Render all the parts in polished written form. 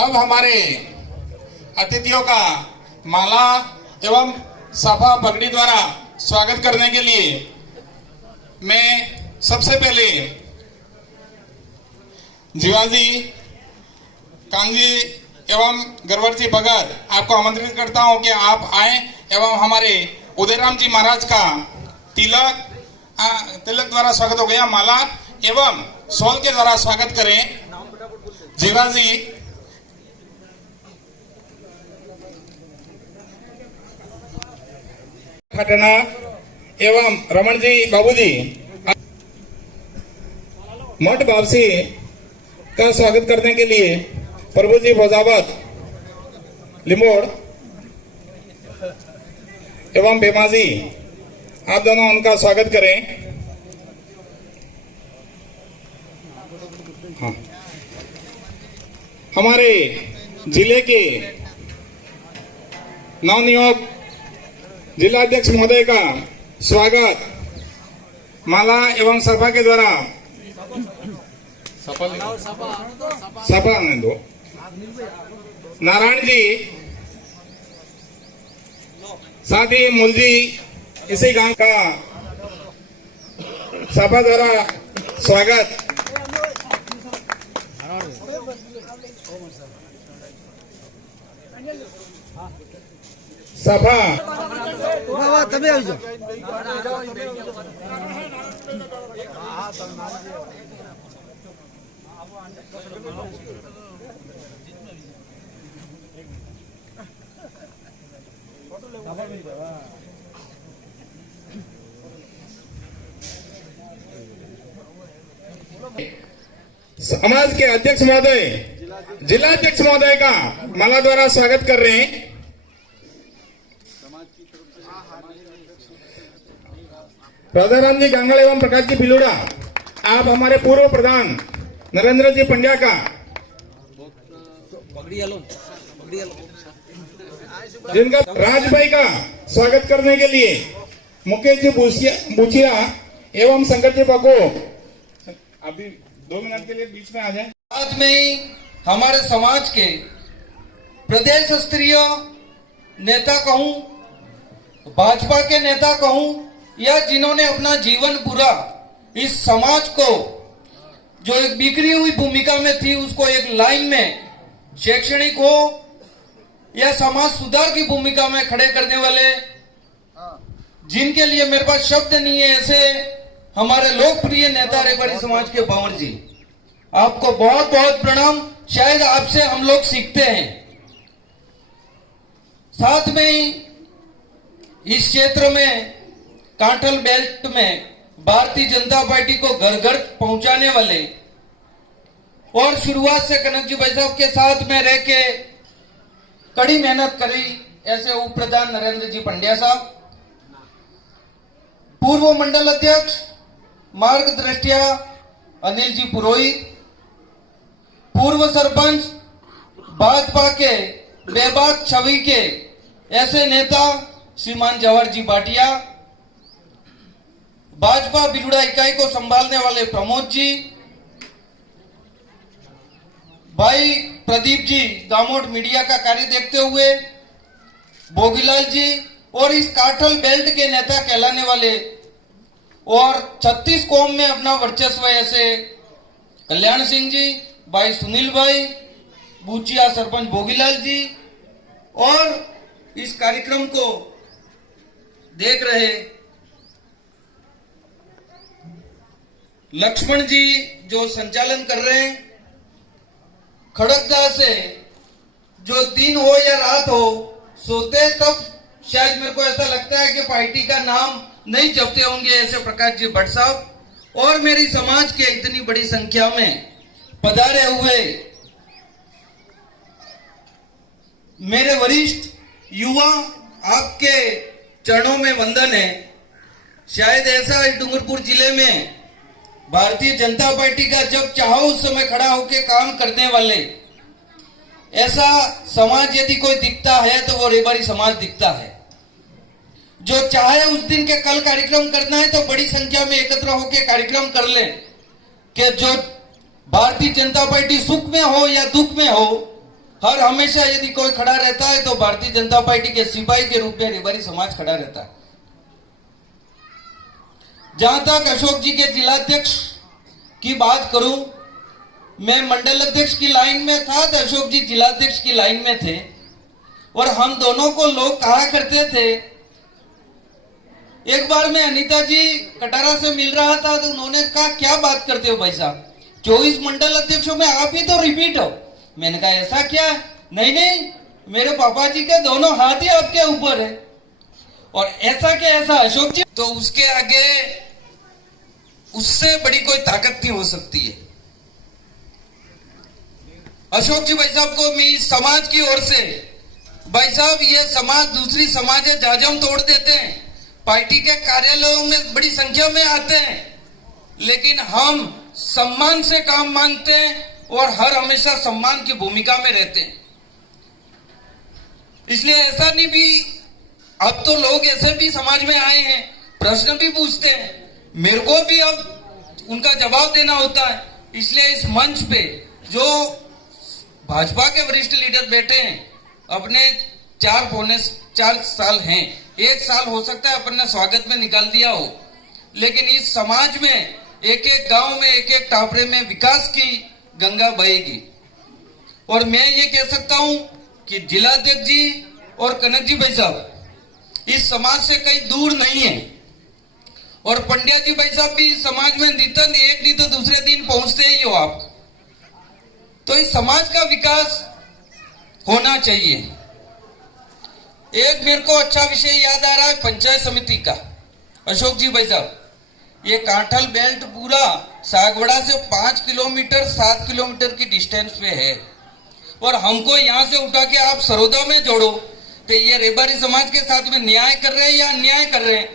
अब हमारे अतिथियों का माला एवं सभा पगड़ी द्वारा स्वागत करने के लिए मैं सबसे पहले जीवाजी कांगजी एवं गरवर जी भगत आपको आमंत्रित करता हूं कि आप आए एवं हमारे उदयराम जी महाराज का तिलक द्वारा स्वागत हो गया, माला एवं शॉल के द्वारा स्वागत करें। जीवाजी खटना एवं रमन जी बाबूजी मठ वापसी का स्वागत करने के लिए प्रभु जी भोजावत लिमोड़ एवं बेमाजी आप दोनों उनका स्वागत करें। हाँ। हमारे जिले के नवनियुक्त जिलाध्यक्ष महोदय का स्वागत माला एवं सभा के द्वारा सभा ने दो नारायण जी साथ ही मूल जी इसी गांव का सभा द्वारा स्वागत। सभा समाज के अध्यक्ष महोदय जिलाध्यक्ष महोदय का माला द्वारा स्वागत कर रहे हैं। राधाराम जी गांगड़ एवं प्रकाश जी पिलुड़ा आप हमारे पूर्व प्रधान नरेंद्र जी पंड्या का जिनका राजभाई का स्वागत करने के लिए मुकेश जी बुचिया एवं शंकर जी बको अभी 2 मिनट के लिए बीच में आ जाए। आज में हमारे समाज के प्रदेश स्तरीय नेता कहूं, भाजपा के नेता कहूं, या जिन्होंने अपना जीवन पूरा इस समाज को जो एक बिखरी हुई भूमिका में थी उसको एक लाइन में शैक्षणिक हो या समाज सुधार की भूमिका में खड़े करने वाले, जिनके लिए मेरे पास शब्द नहीं है, ऐसे हमारे लोकप्रिय नेता रेवाड़ी समाज के बावर जी, आपको बहुत बहुत प्रणाम। शायद आपसे हम लोग सीखते हैं। साथ में ही इस क्षेत्र में कांठल बेल्ट में भारतीय जनता पार्टी को घर घर पहुंचाने वाले और शुरुआत से कनक जी भाई साहब के साथ में रह के कड़ी मेहनत करी ऐसे उप प्रधान नरेंद्र जी पंड्या साहब, पूर्व मंडल अध्यक्ष मार्गदृष्टिया अनिल जी पुरोहित, पूर्व सरपंच भाजपा के बेबाक छवि के ऐसे नेता श्रीमान जवाहर जी भाटिया, भाजपा बिरुड़ा इकाई को संभालने वाले प्रमोद जी, भाई प्रदीप जी दामोट मीडिया का कार्य देखते हुए, भोगीलाल जी, और इस काठल बेल्ट के नेता कहलाने वाले और 36 कौम में अपना वर्चस्व ऐसे कल्याण सिंह जी, भाई सुनील भाई, बूचिया सरपंच भोगीलाल जी, और इस कार्यक्रम को देख रहे लक्ष्मण जी जो संचालन कर रहे हैं, खड़गदा से जो दिन हो या रात हो सोते तब शायद मेरे को ऐसा लगता है कि पार्टी का नाम नहीं जपते होंगे ऐसे प्रकाश जी भट्ट साहब, और मेरी समाज के इतनी बड़ी संख्या में पधारे हुए मेरे वरिष्ठ युवा, आपके चरणों में वंदन है। शायद ऐसा इस डूंगरपुर जिले में भारतीय जनता पार्टी का जब चाहो उस समय खड़ा होकर काम करने वाले ऐसा समाज यदि कोई दिखता है तो वो रेवाड़ी समाज दिखता है, जो चाहे उस दिन के कल कार्यक्रम करना है तो बड़ी संख्या में एकत्र होकर कार्यक्रम कर ले, कि जो भारतीय जनता पार्टी सुख में हो या दुख में हो हर हमेशा यदि कोई खड़ा रहता है तो भारतीय जनता पार्टी के सिपाही के रूप में रेबारी समाज खड़ा रहता है। जहां तक अशोक जी के जिलाध्यक्ष की बात करूं, मैं मंडल अध्यक्ष की लाइन में था तो अशोक जी जिलाध्यक्ष की लाइन में थे, और हम दोनों को लोग कहा करते थे। एक बार मैं अनीता जी कटारा से मिल रहा था तो उन्होंने कहा, क्या बात करते हो भाई साहब, 24 मंडल अध्यक्षों में आप ही तो रिपीट हो। मैंने कहा ऐसा क्या? नहीं नहीं, मेरे पापा जी के दोनों हाथ ही आपके ऊपर है। और ऐसा क्या ऐसा अशोक जी, तो उसके आगे उससे बड़ी कोई ताकत नहीं हो सकती है। अशोक जी भाई साहब को मैं इस समाज की ओर से, भाई साहब ये समाज दूसरी समाज है, जाजम तोड़ देते हैं, पार्टी के कार्यालयों में बड़ी संख्या में आते हैं, लेकिन हम सम्मान से काम मांगते हैं और हर हमेशा सम्मान की भूमिका में रहते हैं। इसलिए ऐसा नहीं भी, अब तो लोग ऐसे भी समाज में आए हैं, प्रश्न भी पूछते हैं, मेरे को भी अब उनका जवाब देना होता है। इसलिए इस मंच पे जो भाजपा के वरिष्ठ लीडर बैठे हैं, अपने 4 साल हैं, 1 साल हो सकता है अपन ने स्वागत में निकाल दिया हो, लेकिन इस समाज में एक एक गांव में, एक एक टापरे में विकास की गंगा बहेगी। और मैं ये कह सकता हूं कि जिलाध्यक्ष जी और कनक जी भाई साहब इस समाज से कहीं दूर नहीं है, और पंड्या जी भाई साहब भी इस समाज में नितन एक नहीं तो दूसरे दिन पहुंचते ही हो आप। तो इस समाज का विकास होना चाहिए। एक मेरे को अच्छा विषय याद आ रहा है पंचायत समिति का। अशोक जी भाई साहब, ये कांठल बेल्ट पूरा सागवड़ा से 5 किलोमीटर 7 किलोमीटर की डिस्टेंस पे है, और हमको यहाँ से उठा के आप सरोदा में जोड़ो तो ये रेबारी समाज के साथ में न्याय कर रहे हैं या अन्याय कर रहे हैं,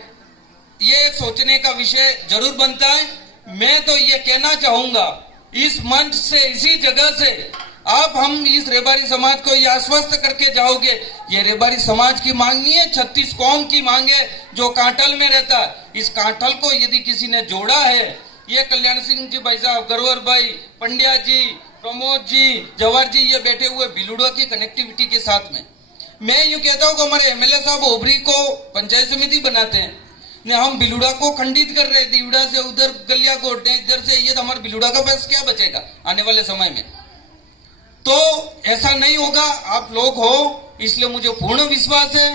ये एक सोचने का विषय जरूर बनता है। मैं तो ये कहना चाहूंगा इस मंच से, इसी जगह से आप हम इस रेबारी समाज को ये आश्वस्त करके जाओगे, ये रेबारी समाज की मांग नहीं है, 36 कौम की मांग है जो कांठल में रहता है। इस कांठल को यदि किसी ने जोड़ा है, ये कल्याण सिंह जी भाई साहब, गरवर भाई, पंड्या जी, प्रमोद जी, जवाहर जी, ये बैठे हुए बिलुड़ा की कनेक्टिविटी के साथ में। मैं यूं कहता हूं कि हमारे एमएलए साहब ओबरी को पंचायत समिति बनाते हैं, हम बिलुड़ा को खंडित कर रहे थे, बिलुड़ा से उधर गलिया कोट, इधर से ये, तो हमारे बिलुड़ा का पास क्या बचेगा आने वाले समय में? तो ऐसा नहीं होगा, आप लोग हो, इसलिए मुझे पूर्ण विश्वास है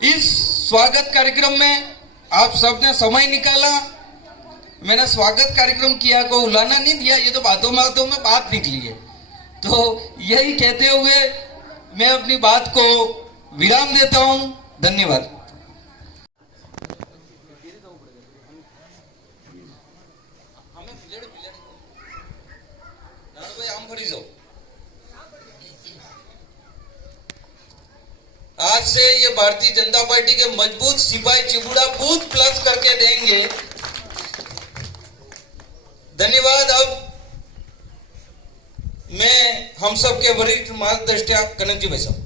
इस स्वागत कार्यक्रम में आप सबने समय निकाला। मैंने स्वागत कार्यक्रम किया को उलाना नहीं दिया, ये तो बातों में बात निकली है। तो यही कहते हुए मैं अपनी बात को विराम देता हूं। धन्यवाद। आज से ये भारतीय जनता पार्टी के मजबूत सिपाही चिबुड़ा बूथ प्लस करके देंगे। धन्यवाद। अब मैं हम सब के वरिष्ठ मार्गदर्शक कनक जी भाई साहब।